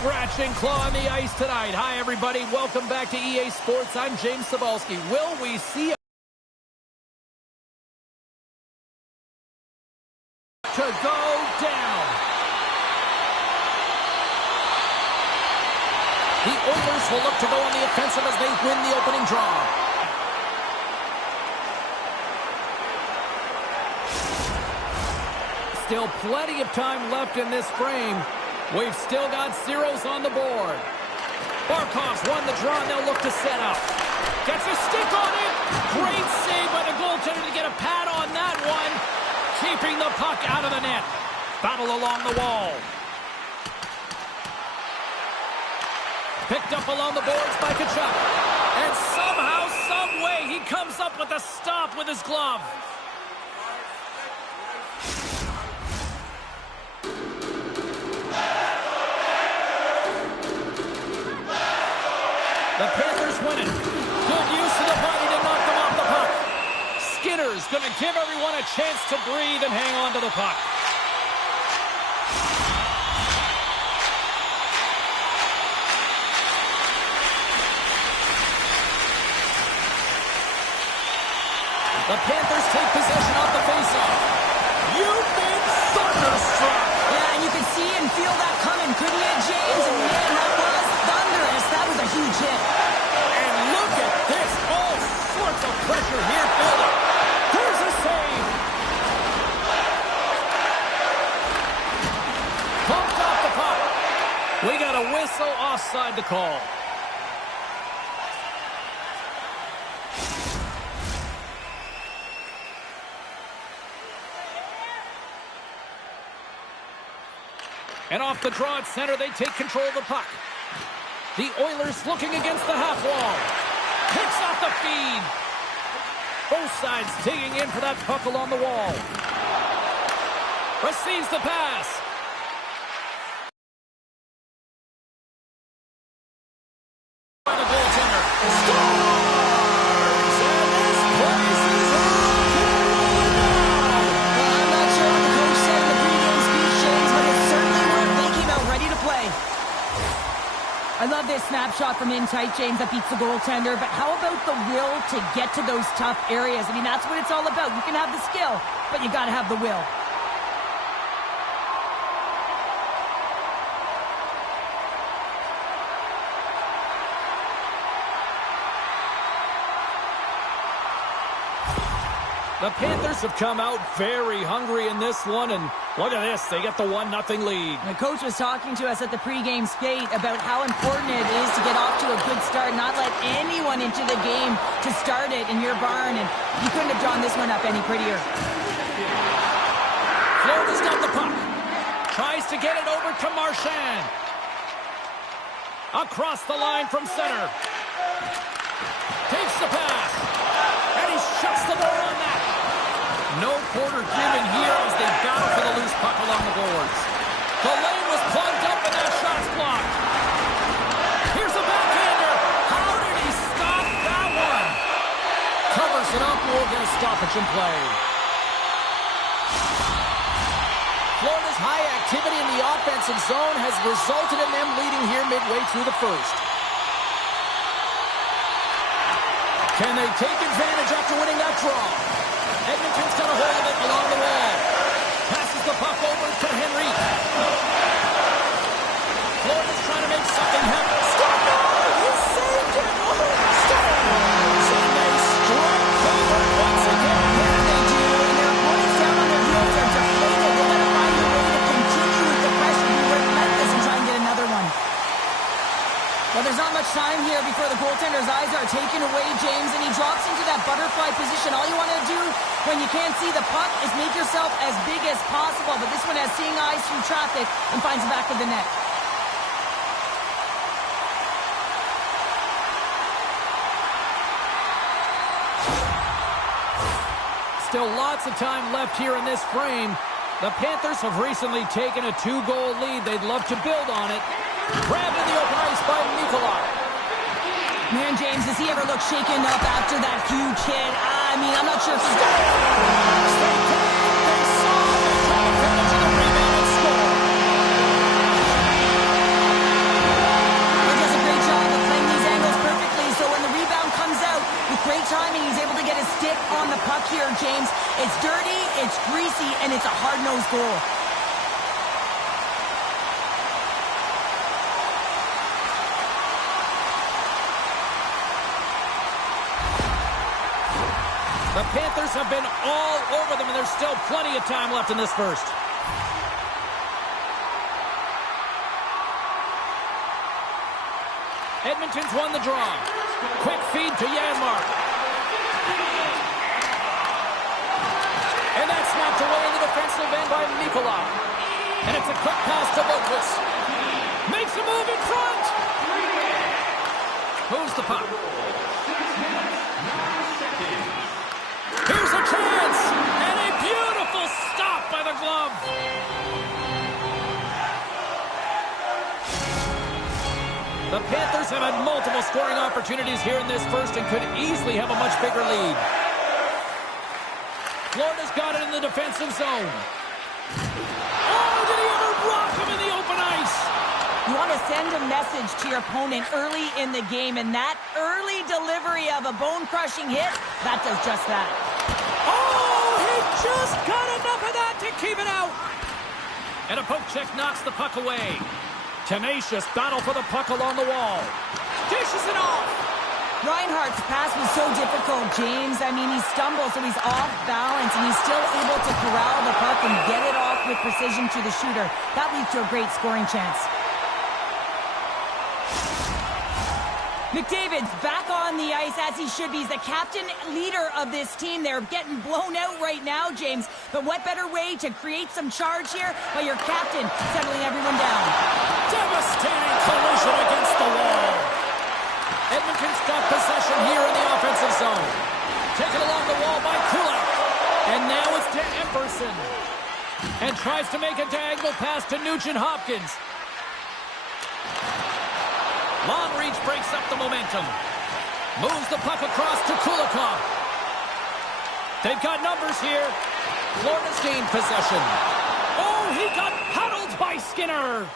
Scratch and claw on the ice tonight. Hi, everybody. Welcome back to EA Sports. I'm James Cebulski. Will we see to go down? The Oilers will look to go on the offensive as they win the opening draw. Still plenty of time left in this frame. We've still got zeros on the board. Barkov's won the draw, and they'll look to set up. Gets a stick on it. Great save by the goaltender to get a pad on that one. Keeping the puck out of the net. Battle along the wall. Picked up along the boards by Kachuk. And somehow, some way, he comes up with a stop with his glove. The Panthers win it. Good use of the body to knock them off the puck. Skinner's going to give everyone a chance to breathe and hang on to the puck. The Panthers take possession off the faceoff. You've been thunderstruck. Yeah, and you can see and feel that coming, couldn't you, James? And man, that was thunderous. That was a huge hit. And look at this. All sorts of pressure here building. There's a save. Pumped off the puck. We got a whistle offside to call. And off the draw at center, they take control of the puck. The Oilers looking against the half wall. Picks off the feed. Both sides digging in for that puck along the wall. Receives the pass. By the goaltender. Scores! And this place is rocking and rolling now. I'm not sure what the coach said in the pregame speech, James, but it certainly worked. They came out ready to play. I love this snapshot from in tight, James, that beats the goaltender. But how about the will to get to those tough areas? I mean, that's what it's all about. You can have the skill, but you got to have the will. The Panthers have come out very hungry in this one, and look at this. They get the 1-0 lead. The coach was talking to us at the pregame skate about how important it is to get off to a good start, not let anyone into the game to start it in your barn, and you couldn't have drawn this one up any prettier. Florida's got the puck. Tries to get it over to Marchand. Across the line from center. Takes the pass. And he shuts the door on that. No quarter given here as they battle for the loose puck along the boards. The lane was plugged up and that shot's blocked. Here's a backhander. How did he stop that one? Covers it up. We'll get a stoppage in play. Florida's high activity in the offensive zone has resulted in them leading here midway through the first. Can they take advantage after winning that draw? Edmonton's got a hold of it along the wall. Passes the puck over to Henry. Florida's trying to make something happen. Stop it! He saved it! Scores! And they strike forward once again. Yeah, they do. And their opponents down on their heels are deflated. They got to find a way to continue with the pressure, be relentless, and try and get another one. Well, there's not much time here before the goaltender's eyes are taken away, James, and he drops into that butterfly position. All you want to do when you can't see the puck is make yourself as big as possible, but this one has seeing eyes through traffic and finds the back of the net. Still lots of time left here in this frame. The Panthers have recently taken a 2-goal lead. They'd love to build on it. Grabbed in the open ice by Nikolai. Man, James, does he ever look shaken up after that huge hit? I mean, I'm not sure if he's... They saw the top advantage of the rebound and score. The Panthers have been all over them, and there's still plenty of time left in this first. Edmonton's won the draw. Quick feed to Janmark. And that's knocked away in the defensive end by Mikula. And it's a quick pass to Boquist. Makes a move in front. Moves the puck. Here's a chance. And a beautiful stop by the glove. The Panthers have had multiple scoring opportunities here in this first and could easily have a much bigger lead. Florida's got it in the defensive zone. Oh, did he ever rock him in the open ice? You want to send a message to your opponent early in the game, and that early delivery of a bone-crushing hit, that does just that. Oh, he just got enough of that to keep it out. And a poke check knocks the puck away. Tenacious battle for the puck along the wall. Dishes it off. Reinhardt's pass was so difficult, James. I mean, he stumbles, so he's off balance, and he's still able to corral the puck and get it off with precision to the shooter. That leads to a great scoring chance. McDavid's back on the ice as he should be. He's the captain leader of this team. They're getting blown out right now, James. But what better way to create some charge here by your captain settling everyone down? Devastating collision against the wall. Edmonton's got possession here in the offensive zone. Taken along the wall by Kulak. And now it's to Epperson. And tries to make a diagonal pass to Nugent-Hopkins. Long reach breaks up the momentum. Moves the puck across to Kulikov. They've got numbers here. Florida's gained possession. Oh, he got paddled by Skinner.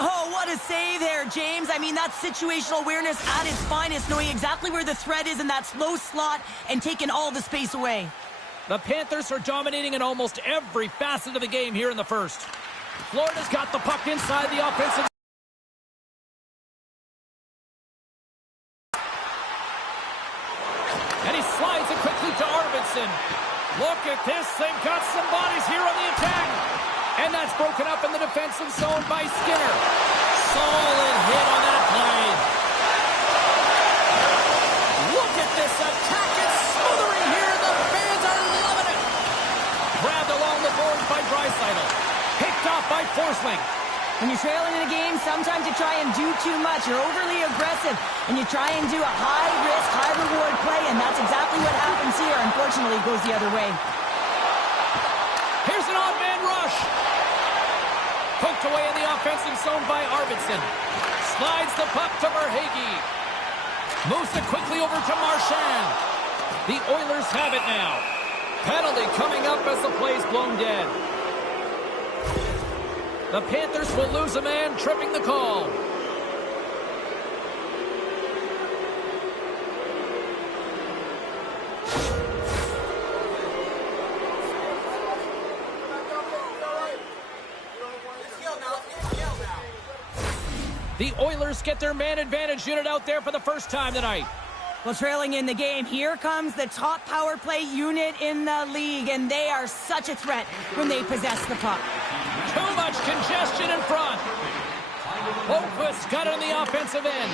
Oh, what a save there, James. I mean, that's situational awareness at its finest, knowing exactly where the threat is in that slow slot and taking all the space away. The Panthers are dominating in almost every facet of the game here in the first. Florida's got the puck inside the offensive. And he slides it quickly to Arvidsson. Look at this. They've got some bodies here on the attack. And that's broken up in the defensive zone by Skinner. Solid hit on that play. Look at this attack. It's smothering here. The fans are loving it. Grabbed along the boards by Draisaitl. Picked off by Forsling. When you're trailing in a game, sometimes you try and do too much. You're overly aggressive, and you try and do a high-risk, high-reward play, and that's exactly what happens here. Unfortunately, it goes the other way. Here's an odd man rush. Poked away in the offensive zone by Arvidsson. Slides the puck to Verhaeghe. Moves it quickly over to Marchand. The Oilers have it now. Penalty coming up as the play's blown dead. The Panthers will lose a man, tripping the call. The Oilers get their man advantage unit out there for the first time tonight. Well, trailing in the game, here comes the top power play unit in the league, and they are such a threat when they possess the puck. Too much congestion in front. Boquist got it on the offensive end.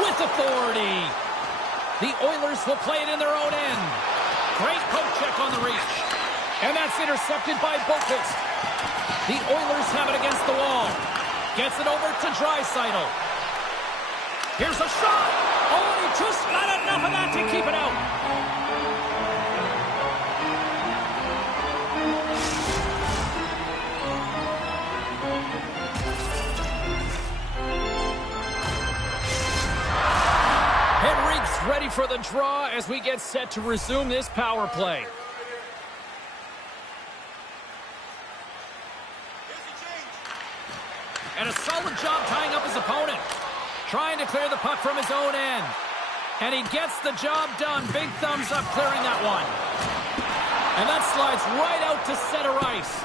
With authority. The Oilers will play it in their own end. Great poke check on the reach. And that's intercepted by Boquist. The Oilers have it against the wall. Gets it over to Draisaitl. Here's a shot. Oh, he just got enough of that to keep it out. Henrique's ready for the draw as we get set to resume this power play. And a solid job tying up his opponent. Trying to clear the puck from his own end. And he gets the job done. Big thumbs up clearing that one. And that slides right out to center ice.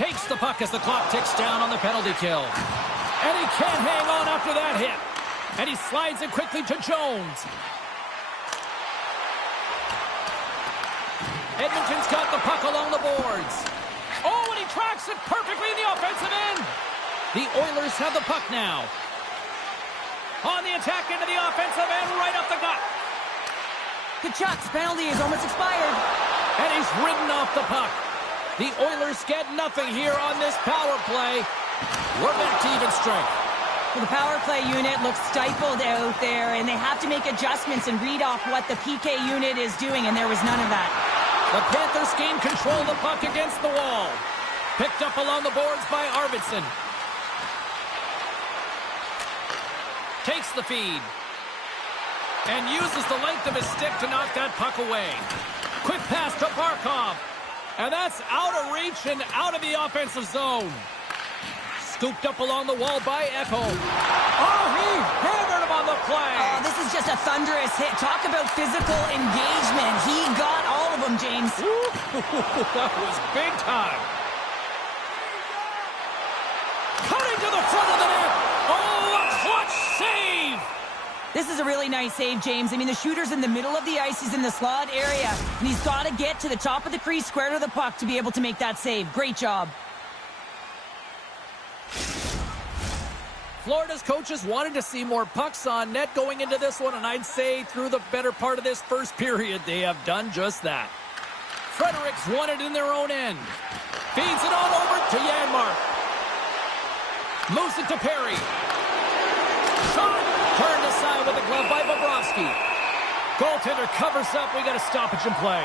Takes the puck as the clock ticks down on the penalty kill. And he can't hang on after that hit. And he slides it quickly to Jones. Edmonton's got the puck along the boards. Oh, and he tracks it perfectly in the offensive end. The Oilers have the puck now. On the attack into the offensive end, right up the gut. Kachuk's penalty is almost expired. And he's ridden off the puck. The Oilers get nothing here on this power play. We're back to even strength. Well, the power play unit looks stifled out there, and they have to make adjustments and read off what the PK unit is doing, and there was none of that. The Panthers gain control of the puck against the wall. Picked up along the boards by Arvidsson. Takes the feed. And uses the length of his stick to knock that puck away. Quick pass to Barkov. And that's out of reach and out of the offensive zone. Scooped up along the wall by Echo. Oh, he hammered him on the play. Oh, this is just a thunderous hit. Talk about physical engagement. He got all of them, James. That was big time. Cutting to the front of the net. Oh, a clutch save. This is a really nice save, James. I mean, the shooter's in the middle of the ice. He's in the slot area. And he's got to get to the top of the crease, square to the puck to be able to make that save. Great job. Florida's coaches wanted to see more pucks on net going into this one, and I'd say through the better part of this first period, they have done just that. Fredericks won it in their own end. Feeds it on over to Janmark. Moves it to Perry. Shot turned aside with a glove by Bobrovsky. Goaltender covers up. We got a stoppage in play.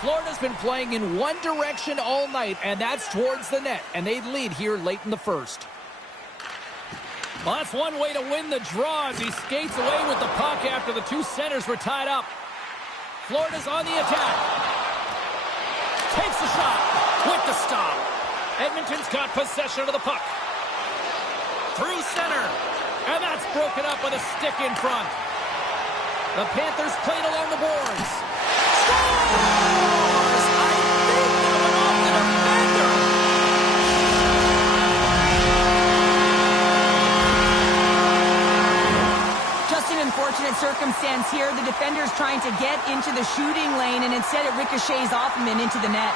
Florida's been playing in one direction all night, and that's towards the net, and they lead here late in the first. Well, that's one way to win the draw as he skates away with the puck after the two centers were tied up. Florida's on the attack. Takes the shot with the stop. Edmonton's got possession of the puck. Through center, and that's broken up with a stick in front. The Panthers played along the boards. Scores! I think that went off the defender. Just an unfortunate circumstance here. The defender's trying to get into the shooting lane, and instead it ricochets off him and into the net.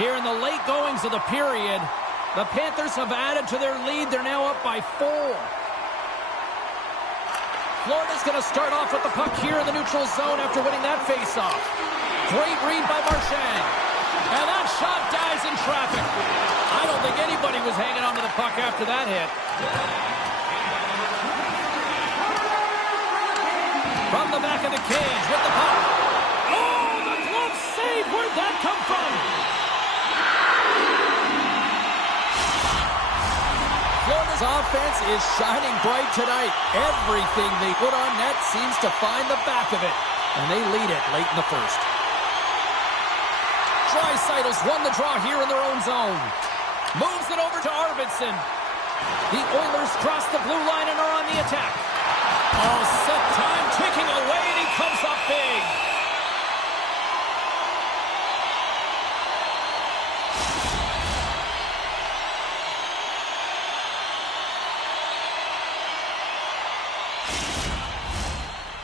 Here in the late goings of the period, the Panthers have added to their lead. They're now up by 4. Florida's going to start off with the puck here in the neutral zone after winning that faceoff. Great read by Marchand. And that shot dies in traffic. I don't think anybody was hanging on to the puck after that hit. From the back of the cage with the puck. Oh, the glove save. Where'd that come from? Florida's offense is shining bright tonight. Everything they put on net seems to find the back of it. And they lead it late in the first. Draisaitl's won the draw here in their own zone. Moves it over to Arvidsson. The Oilers cross the blue line and are on the attack. Oh, set time ticking away, and he comes up big.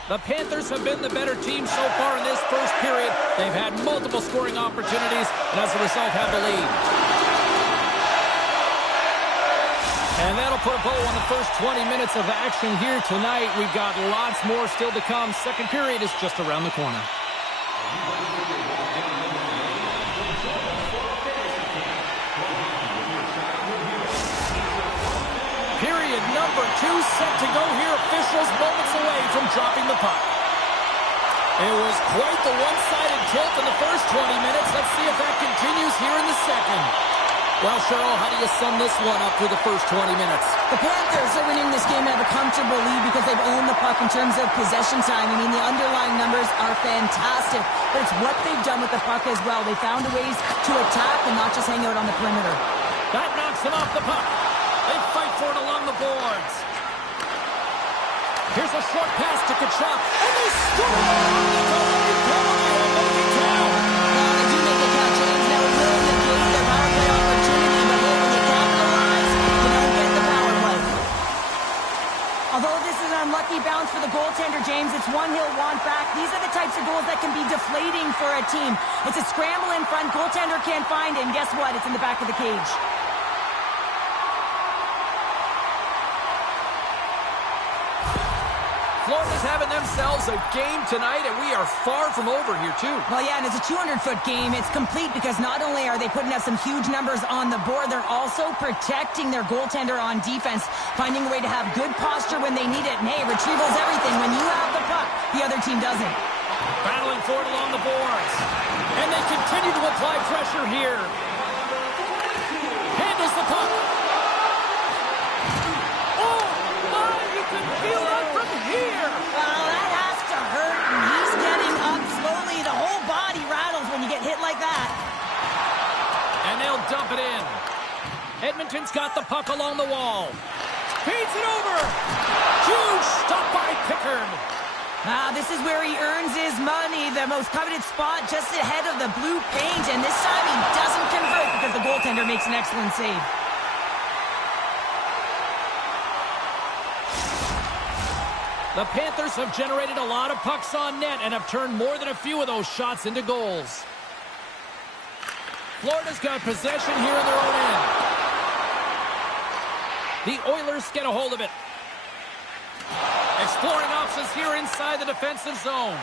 The Panthers have been the better team so far in this first period. They've had multiple scoring opportunities, and as a result have the lead. And that'll put a bow on the first 20 minutes of action here tonight. We've got lots more still to come. Second period is just around the corner. Period number 2 set to go here. Officials moments away from dropping the puck. It was quite the one-sided tilt in the first 20 minutes. Let's see if that continues here in the second. Well, Cheryl, how do you sum this one up through the first 20 minutes? The Panthers are winning this game and have a comfortable lead because they've owned the puck in terms of possession time. I mean, the underlying numbers are fantastic, but it's what they've done with the puck as well. They found ways to attack and not just hang out on the perimeter. That knocks him off the puck. They fight for it along the boards. Here's Here's a short pass to Kachuk. And they score! Well, they do make it count, James. Now it will negate their power play opportunity, but hey, when you capitalize, you don't get the power play. Although this is an unlucky bounce for the goaltender, James, it's one he'll want back. These are the types of goals that can be deflating for a team. It's a scramble in front, goaltender can't find it, and guess what? It's in the back of the cage. Florida's having themselves a game tonight, and we are far from over here, too. Well, yeah, and it's a 200-foot game. It's complete because not only are they putting up some huge numbers on the board, they're also protecting their goaltender on defense, finding a way to have good posture when they need it. And, hey, retrieval's everything. When you have the puck, the other team doesn't. Battling for it along the boards. And they continue to apply pressure here. Handles the puck. Oh, my, you can feel it from here. Well, that has to hurt, and he's getting up slowly. The whole body rattles when you get hit like that. And they'll dump it in. Edmonton's got the puck along the wall. Feeds it over. Huge stop by Pickard. This is where he earns his money, the most coveted spot just ahead of the blue paint, and this time he doesn't convert because the goaltender makes an excellent save. The Panthers have generated a lot of pucks on net and have turned more than a few of those shots into goals. Florida's got possession here in their own end. The Oilers get a hold of it. Exploring options here inside the defensive zone.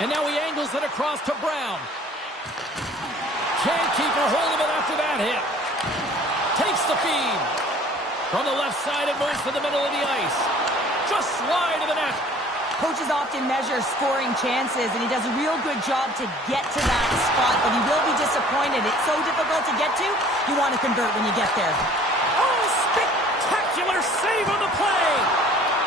And now he angles it across to Brown. Can't keep a hold of it after that hit. Takes the feed. From the left side, it moves to the middle of the ice. Just wide of the net. Coaches often measure scoring chances, and he does a real good job to get to that spot, but he will be disappointed. It's so difficult to get to, you want to convert when you get there. Oh, spectacular save on the play.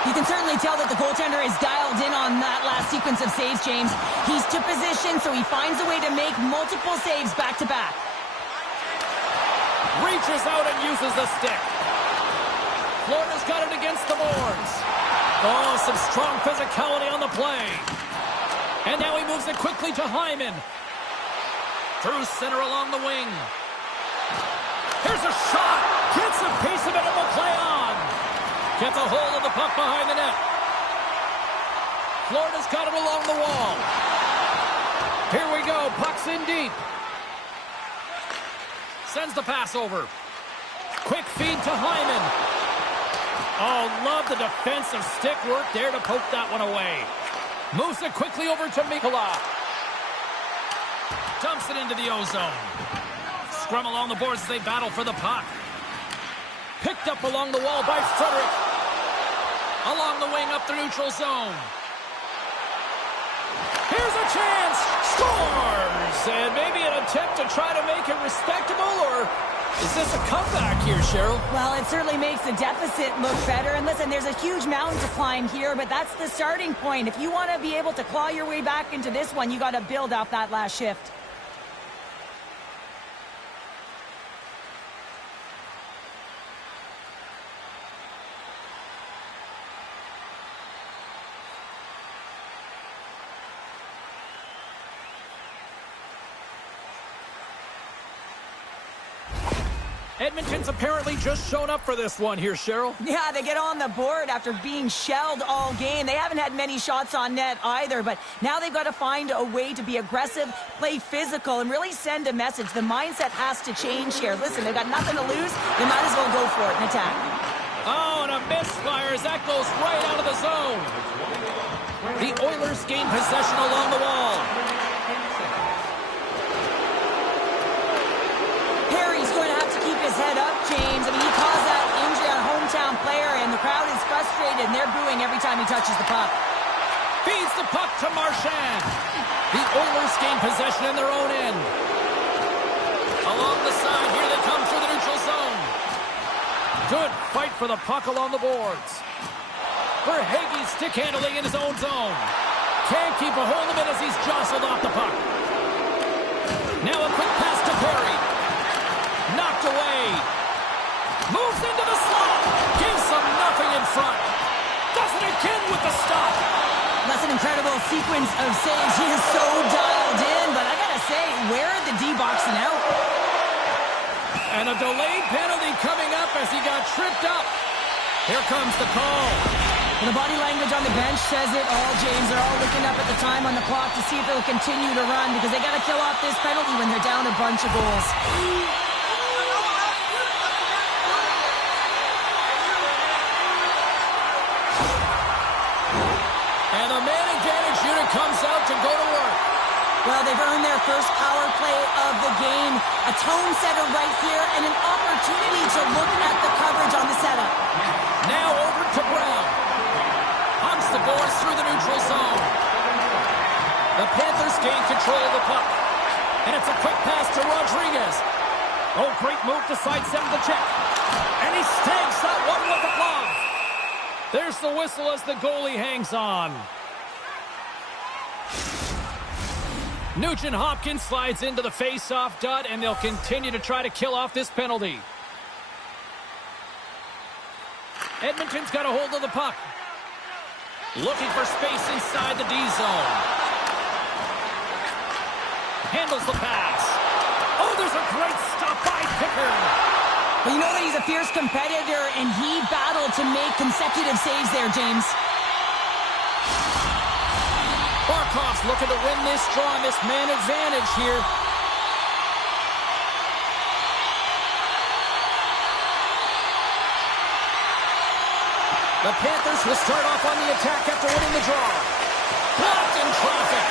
You can certainly tell that the goaltender is dialed in on that last sequence of saves, James. He's to position, so he finds a way to make multiple saves back-to-back. Reaches out and uses the stick. Florida's got it against the boards. Oh, some strong physicality on the play. And now he moves it quickly to Hyman. Through center along the wing. Here's a shot. Gets a piece of it and will play on. Gets a hold of the puck behind the net. Florida's got it along the wall. Here we go. Puck's in deep. Sends the pass over. Quick feed to Hyman. Oh, love the defensive stick work there to poke that one away. Moves it quickly over to Mikula. Dumps it into the O-zone. Scrum along the boards as they battle for the puck. Picked up along the wall by Frederick. Along the wing up the neutral zone. Here's a chance. Scores! And maybe an attempt to try to make it respectable, or is this a comeback here, Cheryl? Well, it certainly makes the deficit look better. And listen, there's a huge mountain to climb here, but that's the starting point. If you want to be able to claw your way back into this one, you got to build off that last shift. Edmonton's apparently just shown up for this one here, Cheryl. Yeah, they get on the board after being shelled all game. They haven't had many shots on net either, but now they've got to find a way to be aggressive, play physical, and really send a message. The mindset has to change here. Listen, they've got nothing to lose. They might as well go for it and attack. Oh, and a misfire as that goes right out of the zone. The Oilers gain possession along the wall. Perry's going to have to keep his head up, James. I mean, he caused that injury on a hometown player, and the crowd is frustrated, and they're booing every time he touches the puck. Feeds the puck to Marchand. The Oilers gain possession in their own end. Along the side, here they come through the neutral zone. Good fight for the puck along the boards. Verhaeghe stick handling in his own zone. Can't keep a hold of it as he's jostled off the puck. Now a quick pass to Perry. Knocked away. Moves into the slot. Gives them nothing in front. Doesn't And again with the stop. That's an incredible sequence of saves. He is so dialed in, but I gotta say, where are the D-boxing out? And a delayed penalty coming up as he got tripped up. Here comes the call. And the body language on the bench says it all, James. They're all looking up at the time on the clock to see if they'll continue to run because they got to kill off this penalty when they're down a bunch of goals. And the man advantage unit comes out to go to work. Well, they've earned their first power play of the game. A tone setter right here and an opportunity to look at the coverage on the setup. Now over to Brown. Hunts the boards through the neutral zone. The Panthers gain control of the puck. And it's a quick pass to Rodriguez. Oh, great move to sidestep the check. And he snags that one with the glove. There's the whistle as the goalie hangs on. Nugent Hopkins slides into the face-off dot, and they'll continue to try to kill off this penalty. Edmonton's got a hold of the puck. Looking for space inside the D zone. Handles the pass. Oh, there's a great stop by Pickard. Well, you know that he's a fierce competitor, and he battled to make consecutive saves there, James. Barkov's looking to win this draw on this man advantage here. The Panthers will start off on the attack after winning the draw. Blocked in traffic.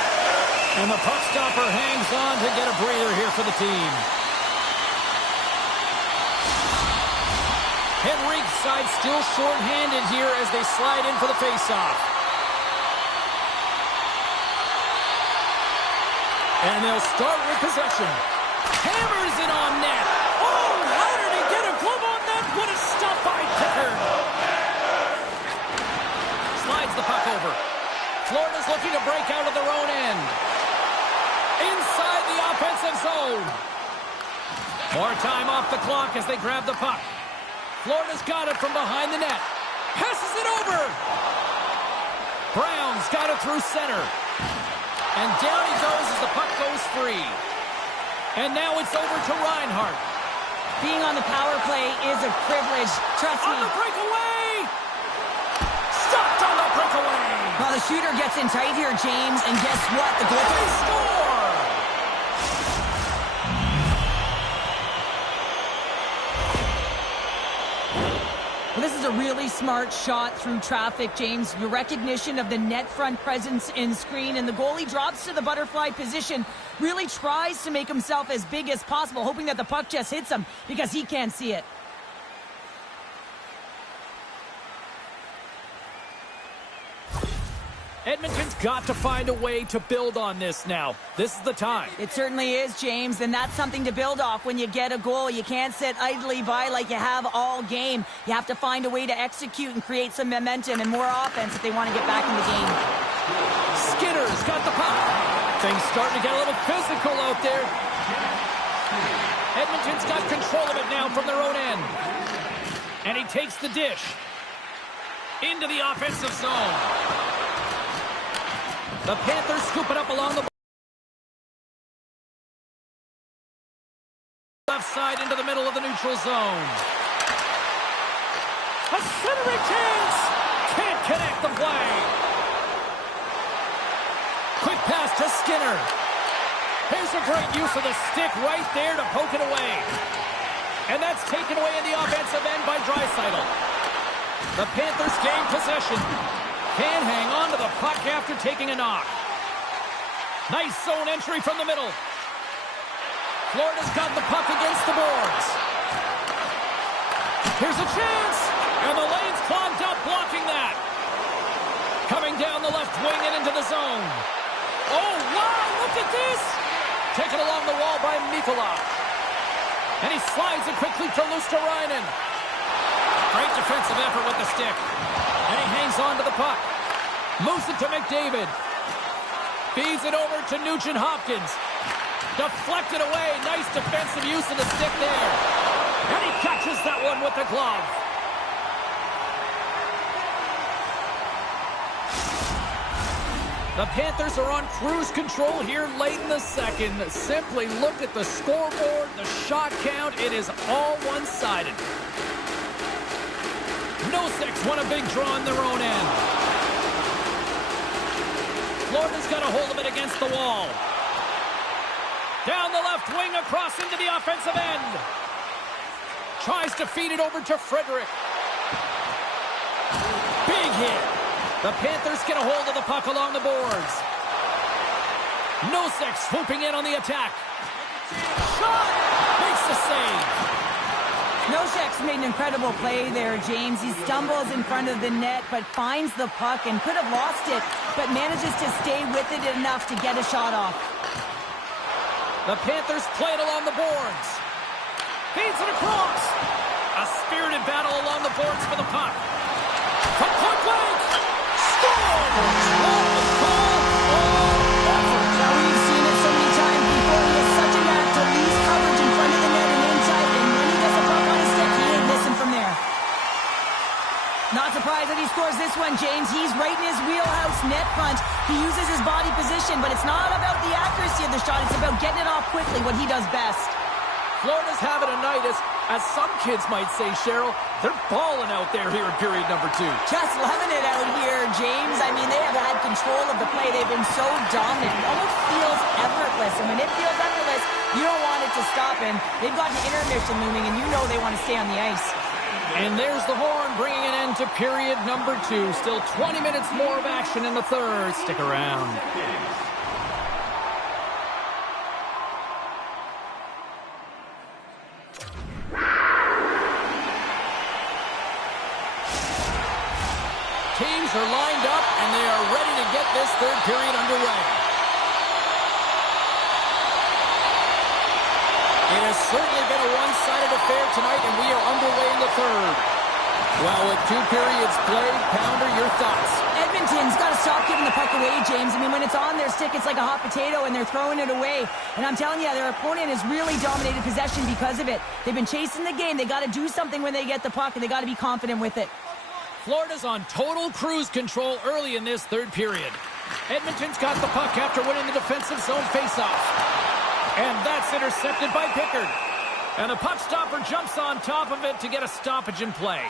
And the puck stopper hangs on to get a breather here for the team. Henrique's side still short-handed here as they slide in for the faceoff. And they'll start with possession. Hammers it on net. Oh, how did he get a glove on that? What a stop by Pickard. Slides the puck over. Florida's looking to break out of their own end. Inside the offensive zone. More time off the clock as they grab the puck. Florida's got it from behind the net. Passes it over. Brown's got it through center. And down he goes as the puck goes free. And now it's over to Reinhart. Being on the power play is a privilege. Trust me. On the breakaway! Stopped on the breakaway! Well, the shooter gets in tight here, James, and guess what? The goaltender They score! Well, this is a really smart shot through traffic, James. Your recognition of the net front presence in screen, and the goalie drops to the butterfly position, really tries to make himself as big as possible, hoping that the puck just hits him because he can't see it. Edmonton's got to find a way to build on this now. This is the time. It certainly is, James, and that's something to build off when you get a goal. You can't sit idly by like you have all game. You have to find a way to execute and create some momentum and more offense if they want to get back in the game. Skinner's got the puck. Things starting to get a little physical out there. Edmonton's got control of it now from their own end. And he takes the dish into the offensive zone. The Panthers scoop it up along the left side into the middle of the neutral zone. A centering chance! Can't connect the play. Quick pass to Skinner. Here's a great use of the stick right there to poke it away. And that's taken away in the offensive end by Draisaitl. The Panthers gain possession. Can hang on to the puck after taking a knock. Nice zone entry from the middle. Florida's got the puck against the boards. Here's a chance. And the lane's clogged up, blocking that. Coming down the left wing and into the zone. Oh, wow, look at this. Taken along the wall by Mikkola. And he slides it quickly to Luosterainen. Great defensive effort with the stick. And he hangs on to the puck. Moves it to McDavid. Feeds it over to Nugent Hopkins. Deflected away. Nice defensive use of the stick there. And he catches that one with the glove. The Panthers are on cruise control here late in the second. Simply look at the scoreboard, the shot count. It is all one-sided. Noseks won a big draw in their own end. Florida's got a hold of it against the wall. Down the left wing, across into the offensive end. Tries to feed it over to Frederick. Big hit. The Panthers get a hold of the puck along the boards. Nosek swooping in on the attack. Shot! Makes the save. Nosek's made an incredible play there, James. He stumbles in front of the net, but finds the puck and could have lost it, but manages to stay with it enough to get a shot off. The Panthers play it along the boards. Feeds it across. A spirited battle along the boards for the puck. From point blank. Score! Now we've seen it so many times before. He has such a knack to lose coverage in front of the net and inside, and when he gets a puck on his stick, he ain't missing from there. Not surprised that he scores this one, James. He's right in his wheelhouse, net front. He uses his body position, but it's not about the accuracy of the shot. It's about getting it off quickly, what he does best. Florida's having a night, as some kids might say, Cheryl. They're balling out there here in period number 2. Just loving it out here, James. I mean, they have had control of the play. They've been so dominant. It almost feels effortless. And when it feels effortless, you don't want it to stop. And they've got an intermission looming, and you know they want to stay on the ice. And there's the horn bringing an end to period number 2. Still 20 minutes more of action in the third. Stick around. Teams are lined up, and they are ready to get this third period underway. It has certainly been a one-sided affair tonight, and we are underway in the third. Well, with 2 periods played, Pounder, your thoughts? Edmonton's got to stop giving the puck away, James. I mean, when it's on their stick, it's like a hot potato, and they're throwing it away. And I'm telling you, their opponent has really dominated possession because of it. They've been chasing the game. They got to do something when they get the puck, and they got to be confident with it. Florida's on total cruise control early in this third period. Edmonton's got the puck after winning the defensive zone faceoff. And that's intercepted by Pickard. And the puck stopper jumps on top of it to get a stoppage in play.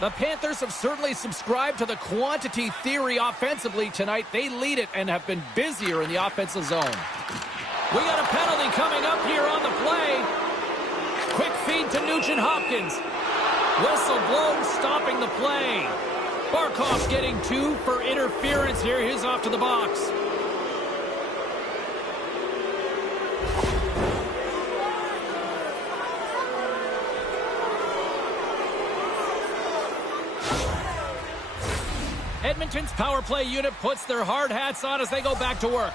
The Panthers have certainly subscribed to the quantity theory offensively tonight. They lead it and have been busier in the offensive zone. We got a penalty coming up here on the play. Quick feed to Nugent-Hopkins. Whistle blown, stopping the play. Barkov's getting 2 for interference here. He's off to the box. Edmonton's power play unit puts their hard hats on as they go back to work.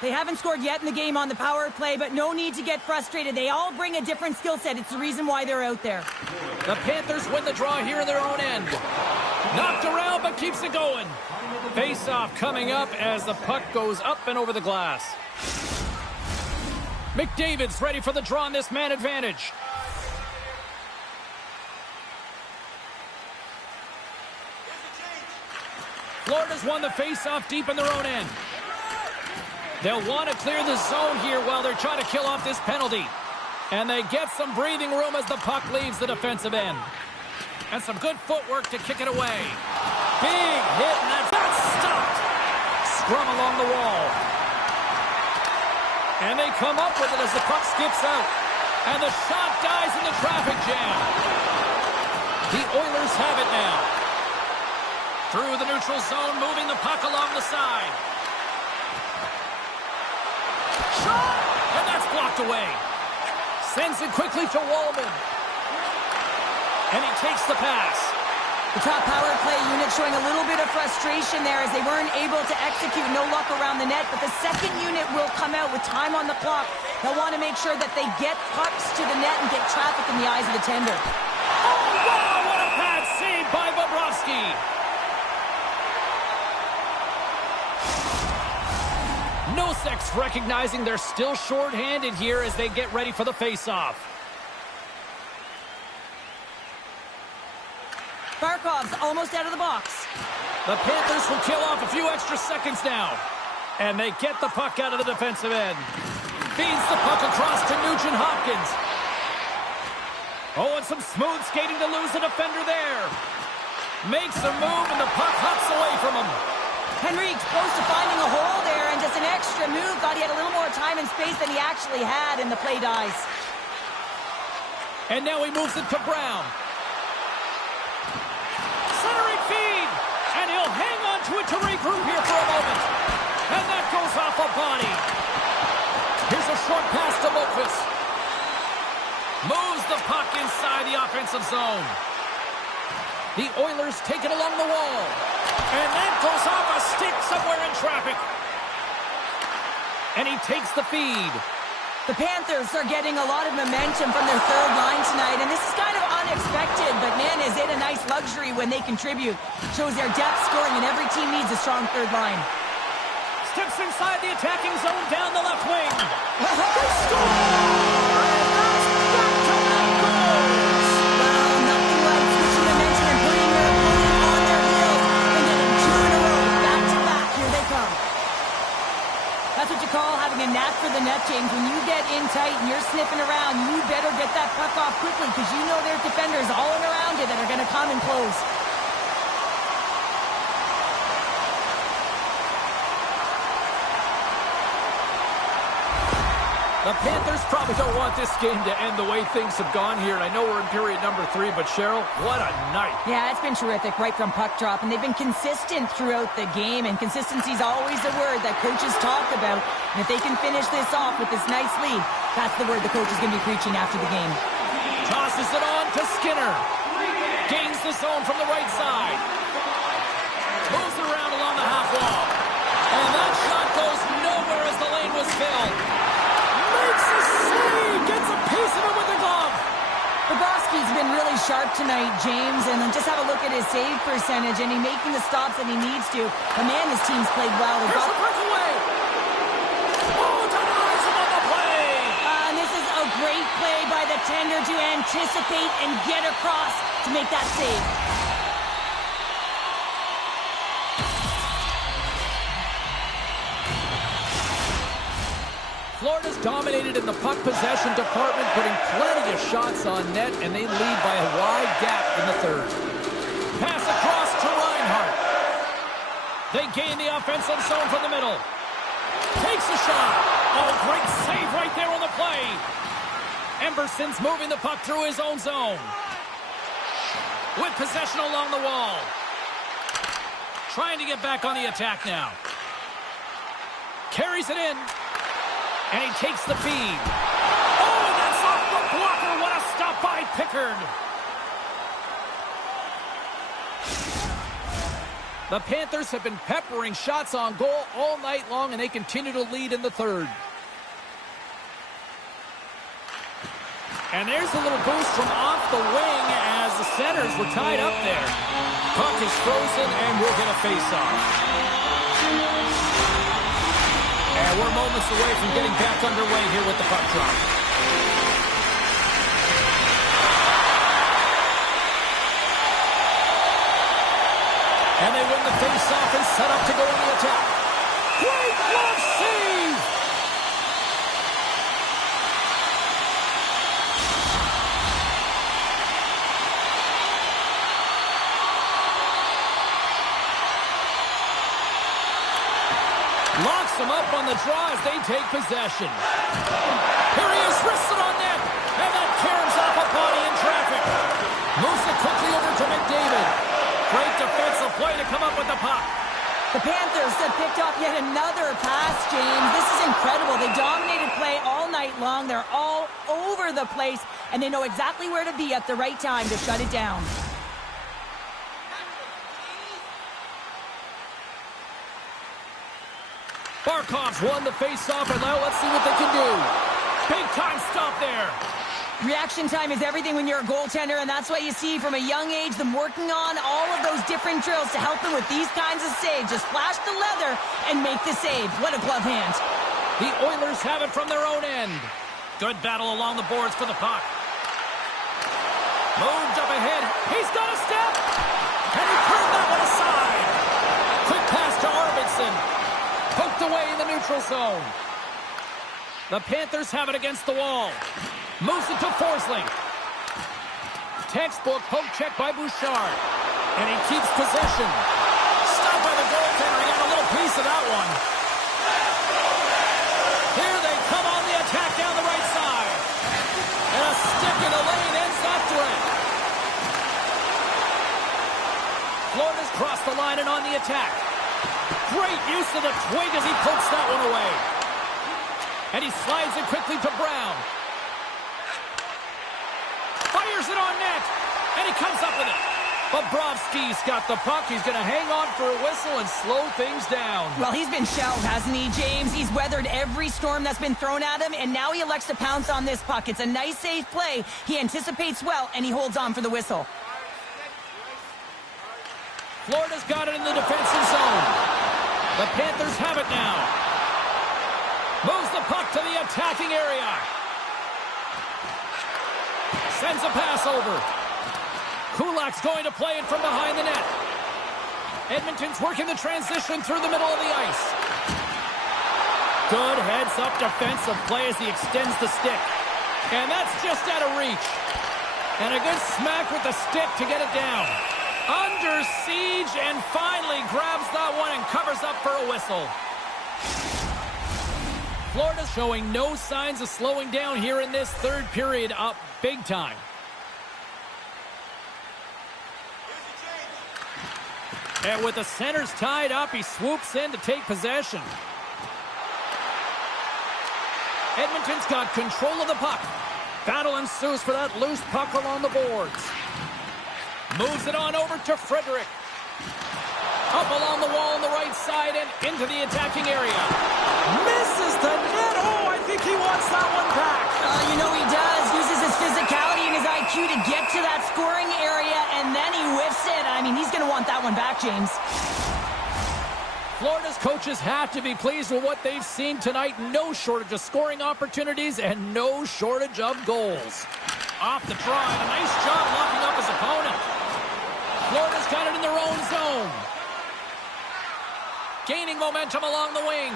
They haven't scored yet in the game on the power play, but no need to get frustrated. They all bring a different skill set. It's the reason why they're out there. The Panthers win the draw here in their own end. Knocked around, but keeps it going. Face-off coming up as the puck goes up and over the glass. McDavid's ready for the draw on this man advantage. Florida's won the face-off deep in their own end. They'll want to clear the zone here while they're trying to kill off this penalty. And they get some breathing room as the puck leaves the defensive end. And some good footwork to kick it away. Big hit, and that's stopped. Scrum along the wall. And they come up with it as the puck skips out. And the shot dies in the traffic jam. The Oilers have it now. Through the neutral zone, moving the puck along the side. Shot! And that's blocked away. Sends it quickly to Wallman. And he takes the pass. The top power play unit showing a little bit of frustration there as they weren't able to execute. No luck around the net, but the second unit will come out with time on the clock. They'll want to make sure that they get pucks to the net and get traffic in the eyes of the tender. Oh, wow! What a pad save by Bobrovsky. Noseks recognizing they're still short-handed here as they get ready for the face-off. Barkov's almost out of the box. The Panthers will kill off a few extra seconds now. And they get the puck out of the defensive end. Feeds the puck across to Nugent Hopkins. Oh, and some smooth skating to lose the defender there. Makes a move, and the puck hops away from him. Henrique close to finding a hole there, and just an extra move. Thought he had a little more time and space than he actually had, and the play dies. And now he moves it to Brown. Centering feed, and he'll hang on to it to regroup here for a moment. And that goes off a body. Here's a short pass to Lopez. Moves the puck inside the offensive zone. The Oilers take it along the wall. And that goes off a stick somewhere in traffic. And he takes the feed. The Panthers are getting a lot of momentum from their third line tonight, and this is kind of unexpected, but man, is it a nice luxury when they contribute. Shows their depth scoring, and every team needs a strong third line. Steps inside the attacking zone down the left wing. They score! Well, nothing like switching momentum and putting your opponent on their heels and getting two in a row, back to back. Here they come. That's what you call having a knack for the net, James. When you get in tight and you're sniffing around, you better get that puck off quickly because you know there's defenders all around you that are going to come and close. The Panthers probably don't want this game to end the way things have gone here. And I know we're in period number 3, but Cheryl, what a night. Yeah, it's been terrific right from puck drop, and they've been consistent throughout the game, and consistency is always a word that coaches talk about. And if they can finish this off with this nice lead, that's the word the coach is going to be preaching after the game. Tosses it on to Skinner. Gains the zone from the right side. Moves it around along the half wall. And that shot goes nowhere as the lane was filled. Makes a save! Gets a piece of it with the glove! Bobrovsky's been really sharp tonight, James, and just have a look at his save percentage, and he's making the stops that he needs to. But man, his team's played well. Here's the breakaway! Oh, denies him on the play! And this is a great play by the tender to anticipate and get across to make that save. Florida's dominated in the puck possession department, putting plenty of shots on net, and they lead by a wide gap in the third. Pass across to Reinhart. They gain the offensive zone from the middle. Takes a shot. Oh, great save right there on the play. Emberson's moving the puck through his own zone. With possession along the wall. Trying to get back on the attack now. Carries it in. And he takes the feed. Oh, and that's off the blocker. What a stop by Pickard. The Panthers have been peppering shots on goal all night long, and they continue to lead in the third. And there's a little boost from off the wing as the centers were tied up there. Puck is frozen, and we'll get a face-off. And we're moments away from getting back underway here with the puck drop. And they win the face-off and set up to go on the attack. Great glove save! Locks him up on the draw as they take possession. Here he is, wristed on net, and that caroms off a body in traffic. Moves it quickly over to McDavid. Great defensive play to come up with the puck. The Panthers have picked up yet another pass, James. This is incredible. They dominated play all night long. They're all over the place, and they know exactly where to be at the right time to shut it down. Barkov's won the face-off, and now let's see what they can do. Big-time stop there. Reaction time is everything when you're a goaltender, and that's what you see from a young age, them working on all of those different drills to help them with these kinds of saves. Just flash the leather and make the save. What a glove hand. The Oilers have it from their own end. Good battle along the boards for the puck. Moved up ahead. He's got a step. And he turned that one aside. away in the neutral zone. The Panthers have it against the wall. Moves it to Forsling. Textbook poke check by Bouchard. And he keeps possession. Stopped by the goaltender. He got a little piece of that one. Here they come on the attack down the right side. And a stick in the lane ends that threat. Florida's crossed the line and on the attack. Great use of the twig as he pokes that one away. And he slides it quickly to Brown. Fires it on net. And he comes up with it. Bobrovsky's got the puck. He's going to hang on for a whistle and slow things down. Well, he's been shelled, hasn't he, James? He's weathered every storm that's been thrown at him, and now he elects to pounce on this puck. It's a nice, safe play. He anticipates well, and he holds on for the whistle. Florida's got it in the defensive zone. The Panthers have it now. Moves the puck to the attacking area. Sends a pass over. Kulak's going to play it from behind the net. Edmonton's working the transition through the middle of the ice. Good heads-up defensive play as he extends the stick. And that's just out of reach. And a good smack with the stick to get it down. Under siege and finally grabs that one and covers up for a whistle. Florida's showing no signs of slowing down here in this third period, up big time. And with the centers tied up, he swoops in to take possession. Edmonton's got control of the puck. Battle ensues for that loose puck along the boards. Moves it on over to Frederick. Up along the wall on the right side and into the attacking area. Misses the net. Oh, I think he wants that one back. You know he does. Uses his physicality and his IQ to get to that scoring area, and then he whiffs it. I mean, he's going to want that one back, James. Florida's coaches have to be pleased with what they've seen tonight. No shortage of scoring opportunities and no shortage of goals. Off the draw, and a nice job locking up his opponent. Florida's got it in their own zone. Gaining momentum along the wing.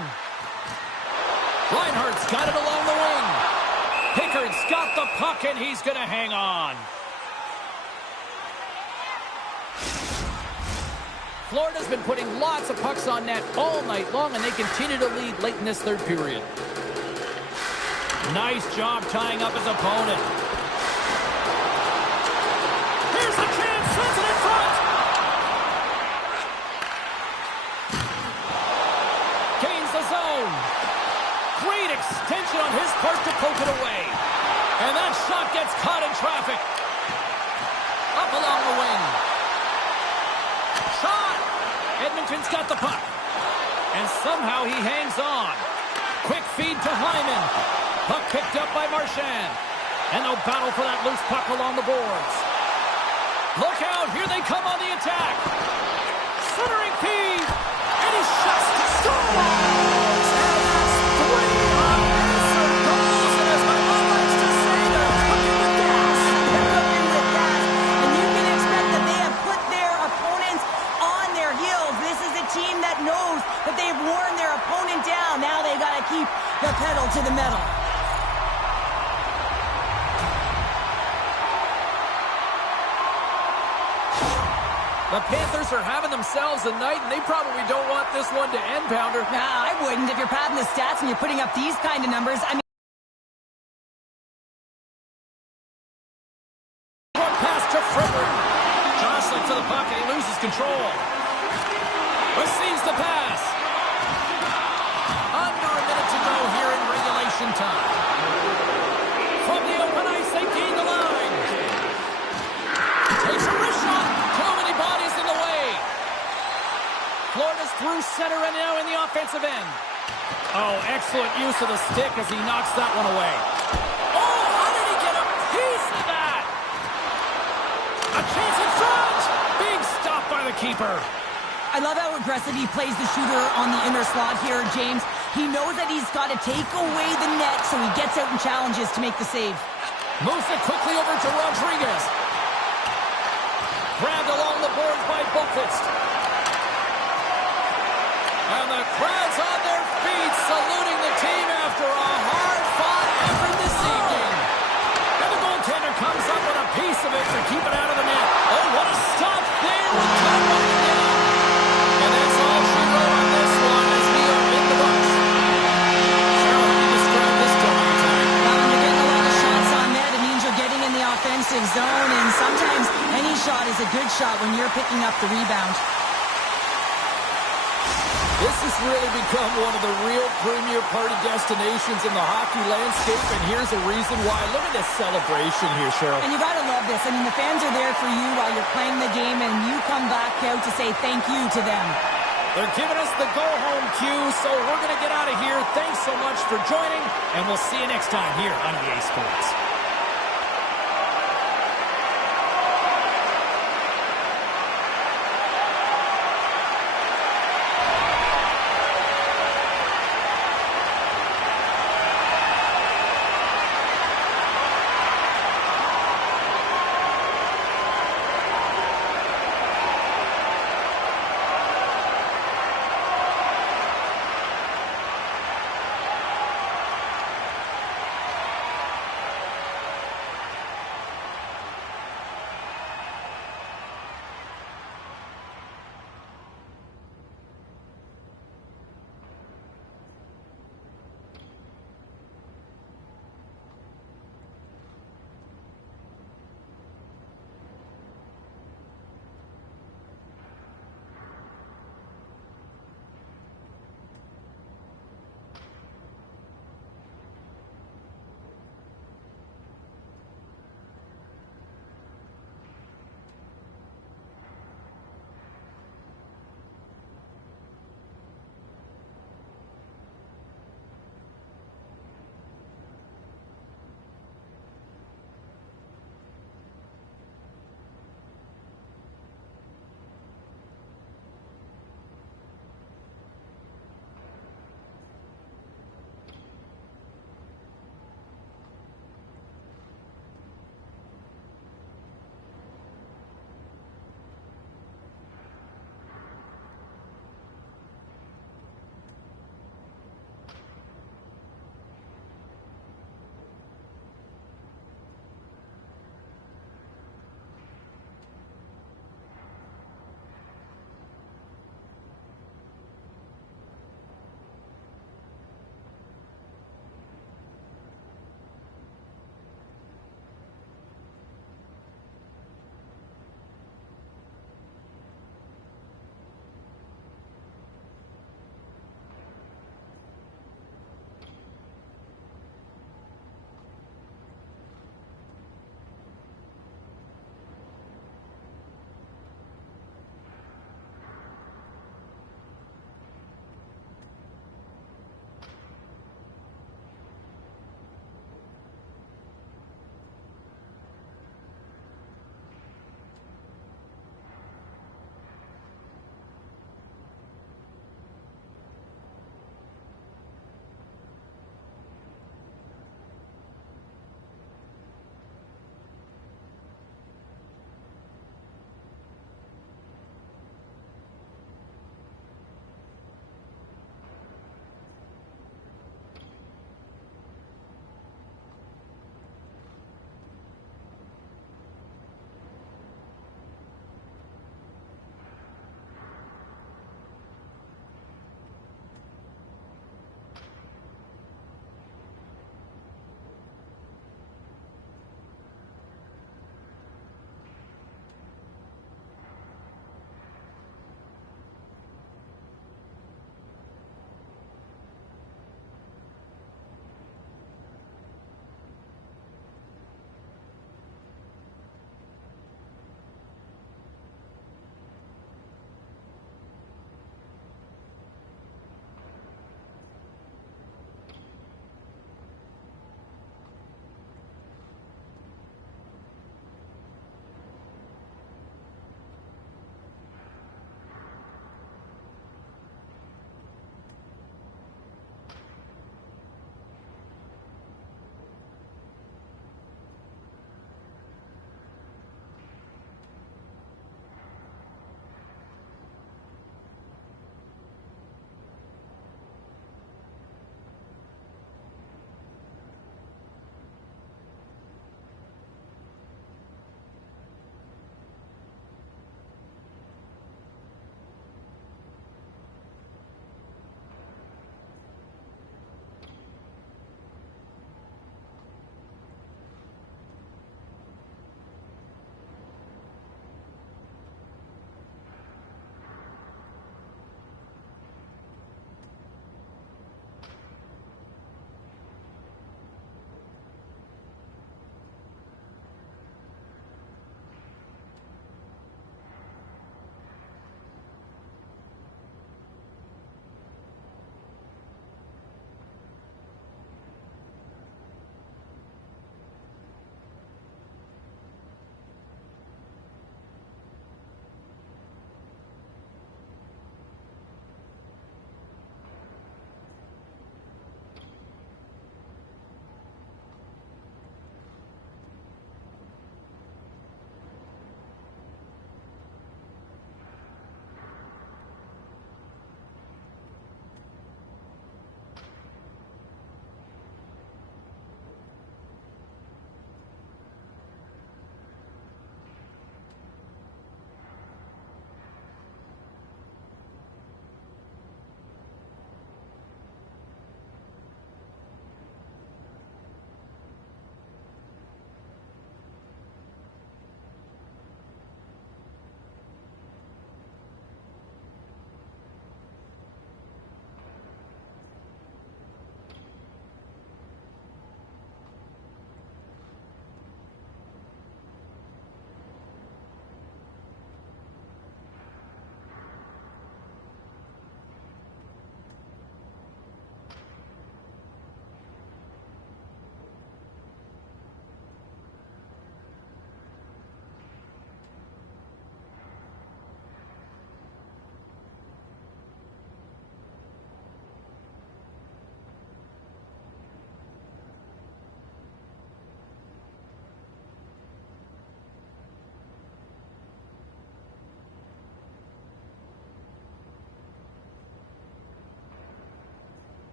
Reinhardt's got it along the wing. Pickard's got the puck, and he's going to hang on. Florida's been putting lots of pucks on net all night long, and they continue to lead late in this third period. Nice job tying up his opponent. Here's the chance. Sends it in front. Gains the zone. Great extension on his part to poke it away. And that shot gets caught in traffic. Up along the wing. Shot! Edmonton's got the puck. And somehow he hangs on. Quick feed to Hyman. Puck picked up by Marchand. And they'll battle for that loose puck along the boards. Look out, here they come on the attack. Centering feed. And he shuts the score. But they've worn their opponent down. Now they got to keep the pedal to the metal. The Panthers are having themselves a night, and they probably don't want this one to end, Pounder. Nah, I wouldn't. If you're padding the stats and you're putting up these kind of numbers, I mean... One pass to Frederick. Jostling for the puck, and he loses control. Receives the pass. Under a minute to go here in regulation time. From the open ice, they gain the line. Takes a wrist shot. Too many bodies in the way. Florida's through center and now in the offensive end. Oh, excellent use of the stick as he knocks that one away. Oh, how did he get a piece of that? A chance in front. Big stop by the keeper. I love how aggressive he plays the shooter on the inner slot here, James. He knows that he's got to take away the net, so he gets out and challenges to make the save. Moves it quickly over to Rodriguez. Grabbed along the boards by Boqvist. And the crowd's on their feet, saluting the team after a hard-fought effort this evening. And the goaltender comes up with a piece of it to keep it out of the net. Oh, what a stop there with time running down. And that's all she wrote on this one as we are in the books. Cheryl, how do you describe this tone tonight? Well, when you're getting a lot of shots on net, it means you're getting in the offensive zone, and sometimes any shot is a good shot when you're picking up the rebound. This has really become one of the real premier party destinations in the hockey landscape, and here's a reason why. Look at this celebration here, Cheryl. And you got to love this. I mean, the fans are there for you while you're playing the game, and you come back out to say thank you to them. They're giving us the go-home cue, so we're going to get out of here. Thanks so much for joining, and we'll see you next time here on EA Sports.